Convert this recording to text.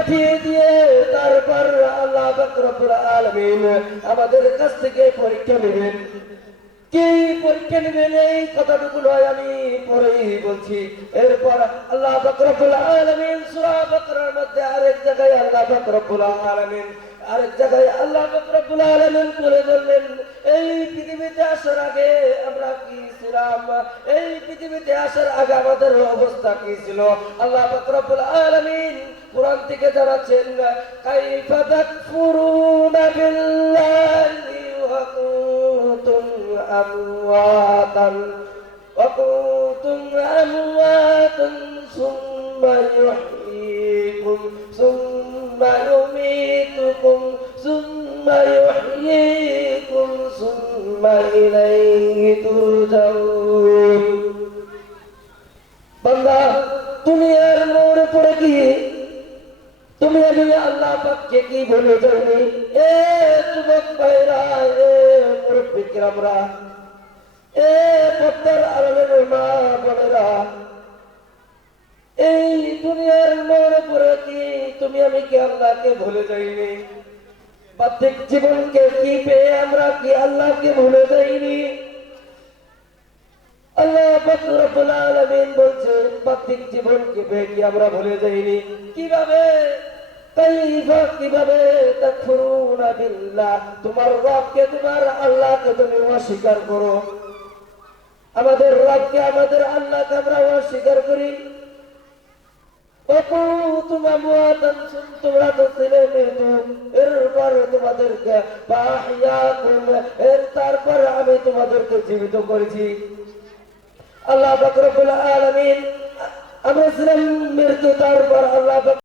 পাঠিয়ে দিয়ে তারপর আল্লাহ পাক রব্বুল আলামিন আমাদের কাছ থেকে পরীক্ষা নেবেন। কি পরীক্ষা নেবেন এই কথাটুকু নয়, আমি পরেই বলছি। এরপর আল্লাহ পাক রব্বুল আলামিন সূরা বাকারার মধ্যে আরেক জায়গায় আল্লাহ পাক রব্বুল আলামিন বলে বললেন, এই পৃথিবীতে আসার আগে আমরা কি ছিলাম, এই পৃথিবীতে আসার আগে আমাদের অবস্থা কি ছিল। আল্লাহ পাক রব্বুল আলামিন কোরআন থেকে জানাচ্ছেন, কাইফা তাকফুরুনা বিল্লাহি ওয়া কুনতুম আমওয়াতান সুম্মা ইউহয়িকুম সুম্মা ইউমীতুকুম সুম্মা ইউহয়িকুম সুম্মা ইলাইহি তুরজাউন। বান্দা, দুনিয়ার মোড়ে পড়ে গিয়ে তুমি আমি আল্লাহ পাককে কি বলে যাইনি? এ যুবক ভাইরা, এ মুরব্বী কিরামরা, এ পর্দার আড়ালের মা বোনেরা, এই দুনিয়ার মোড়ে পড়ে কি তুমি আমি কি আল্লাহকে ভুলে যাইনি? পার্থিব জীবনকে কি পেয়ে আমরা কি আল্লাহকে ভুলে যাইনি? আল্লাহ পাক রব্বুল আলামিন বলছে, পার্থিব জীবনকে পেয়ে কি আমরা ভুলে যাইনি? কিভাবে কিভাবে তাকফুরুনা বিল্লাহ, তোমার রবকে, তোমার আল্লাহকে তুমি অস্বীকার করো। আমাদের রবকে, আমাদের আল্লাহকে আমরা অস্বীকার করি। তোমরা তো ছিলে মৃত্যু, এরপর তোমাদেরকে তারপর আমি তোমাদেরকে জীবিত করেছি। আল্লাহ পাক রব্বুল আলামিন, আমরা ছিলাম মৃত্যু, তারপর আল্লাহ